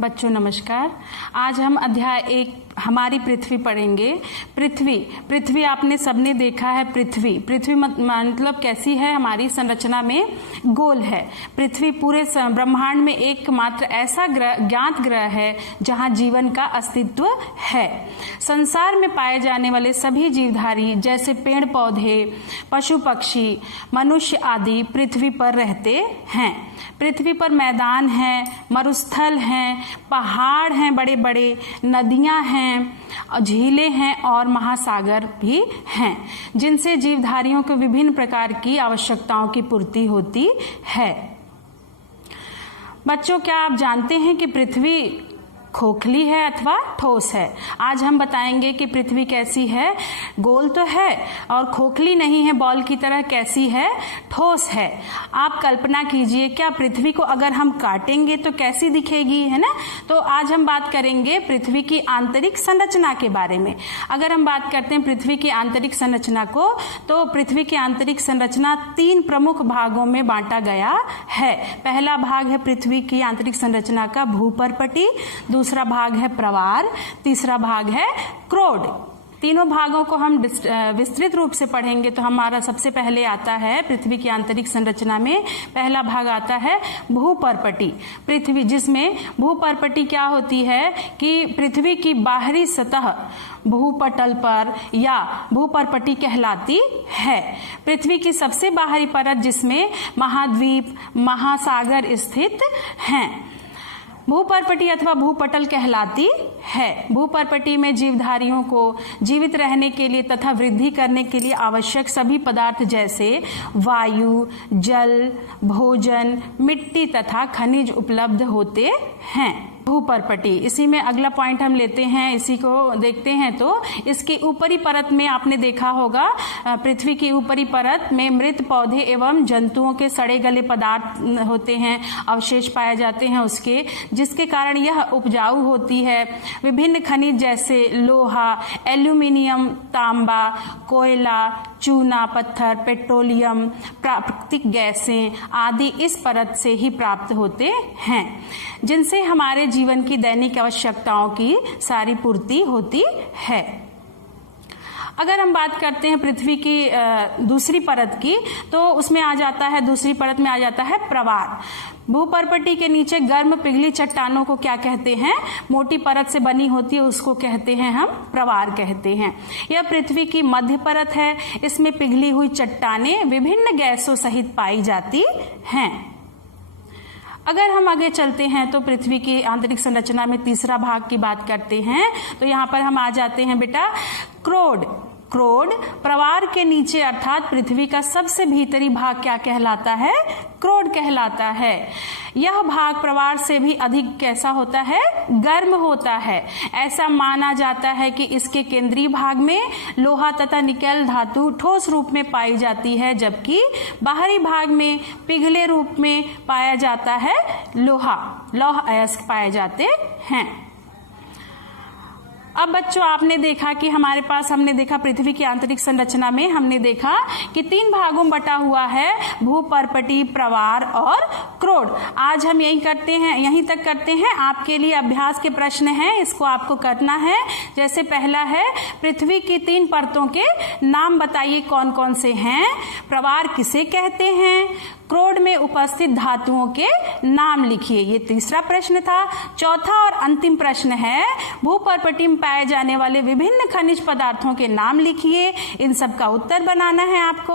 बच्चों नमस्कार। आज हम अध्याय 1 हमारी पृथ्वी पढ़ेंगे। पृथ्वी आपने सबने देखा है। पृथ्वी मतलब कैसी है? हमारी संरचना में गोल है। पृथ्वी पूरे ब्रह्मांड में एकमात्र ऐसा ज्ञात ग्रह है जहां जीवन का अस्तित्व है। संसार में पाए जाने वाले सभी जीवधारी जैसे पेड़ पौधे, पशु पक्षी, मनुष्य आदि पृथ्वी पर रहते हैं। पृथ्वी पर मैदान हैं, मरुस्थल हैं, पहाड़ हैं, बड़े बड़े नदियां हैं, झीलें हैं और महासागर भी हैं, जिनसे जीवधारियों को विभिन्न प्रकार की आवश्यकताओं की पूर्ति होती है। बच्चों, क्या आप जानते हैं कि पृथ्वी खोखली है अथवा ठोस है? आज हम बताएंगे कि पृथ्वी कैसी है। गोल तो है और खोखली नहीं है बॉल की तरह, कैसी है? ठोस है। आप कल्पना कीजिए, क्या पृथ्वी को अगर हम काटेंगे तो कैसी दिखेगी, है ना? तो आज हम बात करेंगे पृथ्वी की आंतरिक संरचना के बारे में। अगर हम बात करते हैं पृथ्वी की आंतरिक संरचना को, तो पृथ्वी की आंतरिक संरचना 3 प्रमुख भागों में बांटा गया है। पहला भाग है पृथ्वी की आंतरिक संरचना का भूपर्पटी, दूसरा भाग है प्रवार, तीसरा भाग है क्रोड। तीनों भागों को हम विस्तृत रूप से पढ़ेंगे। तो हमारा सबसे पहले आता है पृथ्वी की आंतरिक संरचना में पहला भाग आता है भूपर्पटी। पृथ्वी, जिसमें भूपर्पटी क्या होती है कि पृथ्वी की बाहरी सतह भूपटल पर या भूपर्पटी कहलाती है। पृथ्वी की सबसे बाहरी परत जिसमें महाद्वीप, महासागर स्थित हैं, भूपर्पटी अथवा भूपटल कहलाती है। भूपर्पटी में जीवधारियों को जीवित रहने के लिए तथा वृद्धि करने के लिए आवश्यक सभी पदार्थ जैसे वायु, जल, भोजन, मिट्टी तथा खनिज उपलब्ध होते हैं। भूपर्पटी, इसी में अगला पॉइंट हम लेते हैं, इसी को देखते हैं। तो इसकी ऊपरी परत में आपने देखा होगा, पृथ्वी की ऊपरी परत में मृत पौधे एवं जंतुओं के सड़े गले पदार्थ होते हैं, अवशेष पाए जाते हैं उसके, जिसके कारण यह उपजाऊ होती है। विभिन्न खनिज जैसे लोहा, एल्यूमिनियम, तांबा, कोयला, चूना पत्थर, पेट्रोलियम, प्राकृतिक गैसें आदि इस परत से ही प्राप्त होते हैं, जिनसे हमारे जीवन की दैनिक आवश्यकताओं की सारी पूर्ति होती है। अगर हम बात करते हैं पृथ्वी की दूसरी परत की, तो उसमें आ जाता है, दूसरी परत में आ जाता है प्रवार। भूपर्पटी के नीचे गर्म पिघली चट्टानों को क्या कहते हैं? मोटी परत से बनी होती है, उसको कहते हैं हम प्रवार कहते हैं। यह पृथ्वी की मध्य परत है। इसमें पिघली हुई चट्टानें विभिन्न गैसों सहित पाई जाती हैं। अगर हम आगे चलते हैं तो पृथ्वी की आंतरिक संरचना में तीसरा भाग की बात करते हैं, तो यहाँ पर हम आ जाते हैं बेटा क्रोड। प्रवार के नीचे अर्थात पृथ्वी का सबसे भीतरी भाग क्या कहलाता है? क्रोड कहलाता है। यह भाग प्रवार से भी अधिक कैसा होता है? गर्म होता है। ऐसा माना जाता है कि इसके केंद्रीय भाग में लोहा तथा निकेल धातु ठोस रूप में पाई जाती है, जबकि बाहरी भाग में पिघले रूप में पाया जाता है लौह अयस्क पाए जाते हैं। अब बच्चों, आपने देखा कि हमने देखा पृथ्वी की आंतरिक संरचना में हमने देखा कि 3 भागों में बटा हुआ है, भूपर्पटी, प्रवार और क्रोड। आज हम यहीं तक करते हैं। आपके लिए अभ्यास के प्रश्न हैं, इसको आपको करना है। जैसे पहला है, पृथ्वी की 3 परतों के नाम बताइए कौन कौन से हैं। प्रवार किसे कहते हैं? क्रोड में उपस्थित धातुओं के नाम लिखिए। ये तीसरा प्रश्न था। चौथा और अंतिम प्रश्न है, भूपर्पटी में पाए जाने वाले विभिन्न खनिज पदार्थों के नाम लिखिए। इन सब का उत्तर बनाना है आपको।